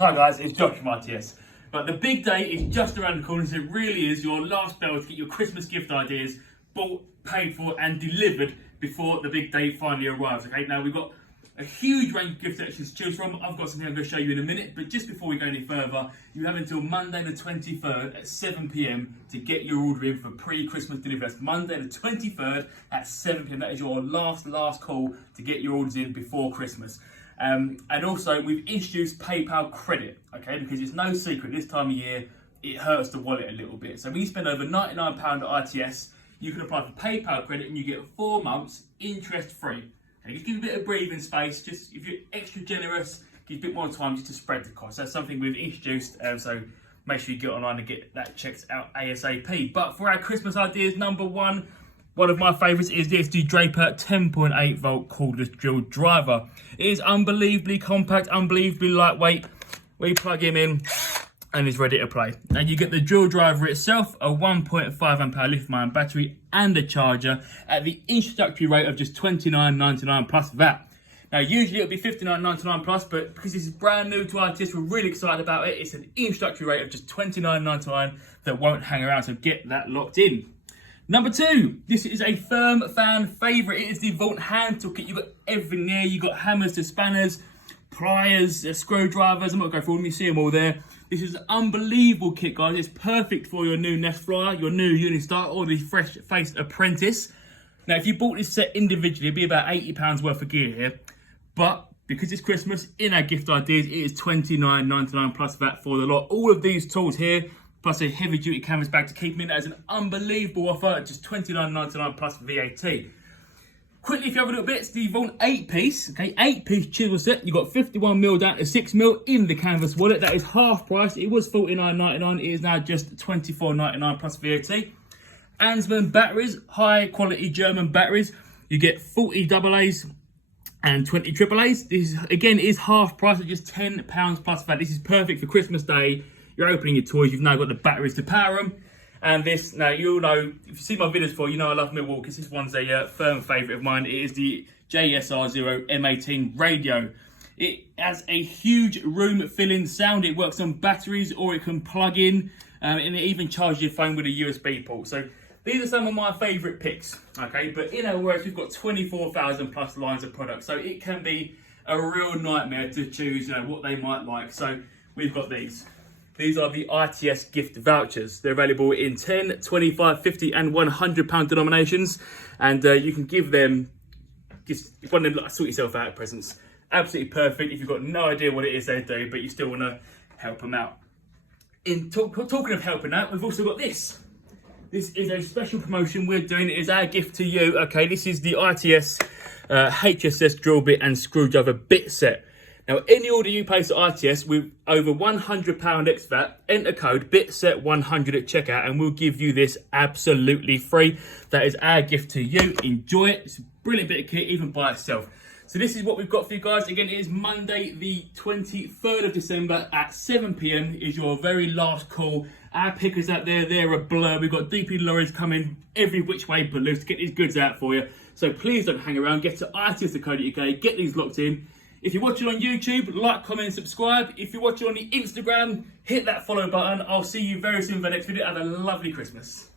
Hi guys, it's Josh from RTS. But the big day is just around the corner, so it really is your last bell to get your Christmas gift ideas bought, paid for and delivered before the big day finally arrives. Okay, now we've got a huge range of gift sections to choose from. I've got something I'm going to show you in a minute, but just before we go any further, you have until Monday the 23rd at 7 p.m. to get your order in for pre-Christmas delivery. That's Monday the 23rd at 7 p.m. That is your last call to get your orders in before Christmas. And also we've introduced PayPal credit, okay, because it's no secret this time of year it hurts the wallet a little bit. So when you spend over £99 at ITS, you can apply for PayPal credit and you get 4 months interest free. Okay, just give you a bit of breathing space. Just if you're extra generous, give you a bit more time just to spread the cost. That's something we've introduced, so make sure you get online and get that checked out ASAP. But for our Christmas ideas, number one of my favourites is this, the Draper 10.8 volt cordless drill driver. It is unbelievably compact, unbelievably lightweight. We plug him in and he's ready to play. And you get the drill driver itself, a 1.5 amp hour lithium-ion battery and a charger at the introductory rate of just $29.99 plus VAT. Now usually it'll be $59.99 plus, but because this is brand new to ITS, we're really excited about it. It's an introductory rate of just $29.99 that won't hang around, so get that locked in. Number two, this is a firm fan favourite. It is the Vault hand toolkit. You've got everything there. You've got hammers to spanners, pliers, screwdrivers. I'm not going to go through them, you see them all there. This is an unbelievable kit, guys. It's perfect for your new Nest Flyer, your new Unistar, or the fresh-faced Apprentice. Now, if you bought this set individually, it'd be about £80 worth of gear here. But because it's Christmas, in our gift ideas, it is $29.99 plus VAT for the lot. All of these tools here, plus a heavy duty canvas bag to keep them in as an unbelievable offer at just $29.99 plus VAT. Quickly, if you have a little bit, it's the Vault 8-piece, okay, 8-piece chisel set. You've got 51mm down to 6mm in the canvas wallet. That is half price. It was $49.99. It is now just $24.99 plus VAT. Ansman batteries, high quality German batteries. You get 40 AA's and 20 AAA's. This, again, is half price at just £10 plus VAT. This is perfect for Christmas Day. You're opening your toys, you've now got the batteries to power them. And this, now you'll know, if you see my videos before, you know I love Milwaukee's. This one's a firm favourite of mine. It is the JSR0 M18 radio. It has a huge room filling sound. It works on batteries or it can plug in and it even charges your phone with a USB port. So these are some of my favourite picks, okay? But in our words, we've got 24,000 plus lines of products. So it can be a real nightmare to choose, you know, what they might like. So we've got these. These are the ITS gift vouchers. They're available in 10, 25, 50 and £100 denominations. And you can give them, just one of them, like, sort yourself out presents. Absolutely perfect if you've got no idea what it is they do, but you still want to help them out. Talking of helping out, we've also got this. This is a special promotion we're doing. It is our gift to you. Okay, this is the ITS HSS drill bit and screwdriver bit set. Now, any order you place at ITS with over £100 ex VAT, enter code BITSET100 at checkout and we'll give you this absolutely free. That is our gift to you. Enjoy it. It's a brilliant bit of kit, even by itself. So this is what we've got for you guys. Again, it is Monday, the 23rd of December at 7 p.m. is your very last call. Our pickers out there, they're a blur. We've got DP lorries coming every which way but loose to get these goods out for you. So please don't hang around. Get to its.co.uk, get these locked in. If you're watching on YouTube, like, comment and subscribe. If you're watching on the Instagram, hit that follow button. I'll see you very soon for the next video. Have a lovely Christmas.